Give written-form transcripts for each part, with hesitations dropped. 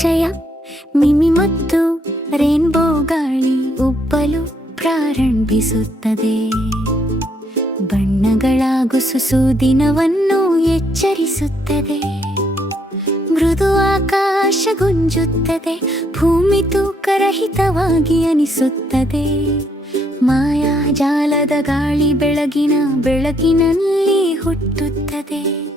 ಪರಿಚಯ. ಮಿಮಿ ಮತ್ತು ರೇನ್ಬೋ ಗಾಳಿ ಉಬ್ಬಲು ಪ್ರಾರಂಭಿಸುತ್ತದೆ. ಬಣ್ಣಗಳ ಗುಸುಸು ದಿನವನ್ನು ಎಚ್ಚರಿಸುತ್ತದೆ. ಮೃದು ಆಕಾಶ ಗುಂಜುತ್ತದೆ. ಭೂಮಿ ತೂಕರಹಿತವಾಗಿ ಅನಿಸುತ್ತದೆ. ಮಾಯಾಜಾಲದ ಗಾಳಿ ಬೆಳಕಿನಲ್ಲಿ ಹುಟ್ಟುತ್ತದೆ.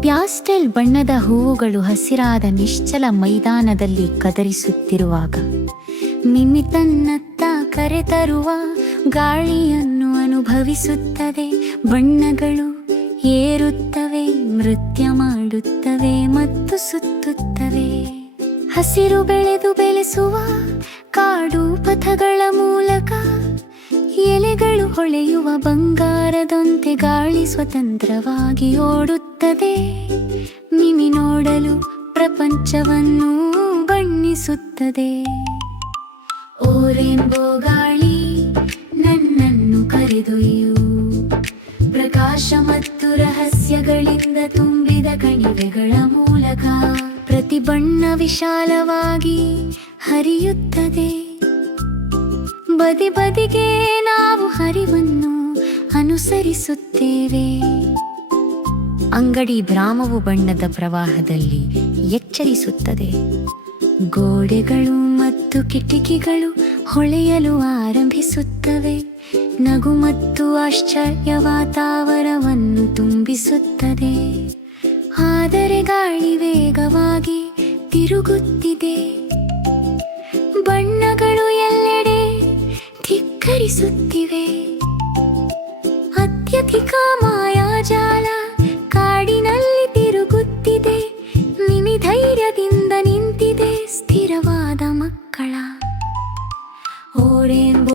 ಪ್ಯಾಸ್ಟೆಲ್ ಬಣ್ಣದ ಹೂವುಗಳು ಹಸಿರಾದ ನಿಶ್ಚಲ ಮೈದಾನದಲ್ಲಿ ಕದರಿಸುತ್ತಿರುವಾಗ ಮಿಮಿ ತನ್ನತ್ತ ಕರೆತರುವ ಗಾಳಿಯನ್ನು ಅನುಭವಿಸುತ್ತದೆ. ಬಣ್ಣಗಳು ಏರುತ್ತವೆ, ನೃತ್ಯ ಮಾಡುತ್ತವೆ ಮತ್ತು ಸುತ್ತುತ್ತವೆ. ಹಸಿರು ಬೆಳೆದು ಬೆಳೆಸುವ ಕಾಡು ಪಥಗಳ ಮೂಲಕ ಎಲೆಗಳು ಹೊಳೆಯುವ ಬಂಗಾರದಂತೆ ಗಾಳಿ ಸ್ವತಂತ್ರವಾಗಿ ಓಡುತ್ತದೆ. ಮಿಮಿ ನೋಡಲು ಪ್ರಪಂಚವನ್ನು ಬಣ್ಣಿಸುತ್ತದೆ. ಓ ರೇನ್ಬೋ ಗಾಳಿ, ನನ್ನನ್ನು ಕರೆದೊಯ್ಯು. ಪ್ರಕಾಶ ಮತ್ತು ರಹಸ್ಯಗಳಿಂದ ತುಂಬಿದ ಕಣಿವೆಗಳ ಮೂಲಕ ಪ್ರತಿ ಬಣ್ಣ ವಿಶಾಲವಾಗಿ ಹರಿಯುತ್ತದೆ. ಬದಿ ಬದಿಗೆ ನಾವು ಹರಿವನ್ನು ಅನುಸರಿಸುತ್ತೇವೆ. ಅಂಗಡಿ ಭ್ರಾಮವು ಬಣ್ಣದ ಪ್ರವಾಹದಲ್ಲಿ ಎಚ್ಚರಿಸುತ್ತದೆ. ಗೋಡೆಗಳು ಮತ್ತು ಕಿಟಕಿಗಳು ಹೊಳೆಯಲು ಆರಂಭಿಸುತ್ತವೆ. ನಗು ಮತ್ತು ಆಶ್ಚರ್ಯ ವಾತಾವರಣವನ್ನು ತುಂಬಿಸುತ್ತದೆ. ಆದರೆ ಗಾಳಿ ವೇಗವಾಗಿ ತಿರುಗುತ್ತಿದೆ. ಬಣ್ಣಗಳು ಎಲ್ಲೆಡೆ ಧಿಕ್ಕರಿಸುತ್ತಿವೆ. ಅತ್ಯಧಿಕ ಮಾಯಾಜಾಲ ಕಾಡಿನಲ್ಲಿ ತಿರುಗುತ್ತಿದೆ. ಮಿಮಿ ಧೈರ್ಯದಿಂದ ನಿಂತಿದೆ, ಸ್ಥಿರವಾದ ಮಕ್ಕಳ. ಓ ರೇನ್ಬೋ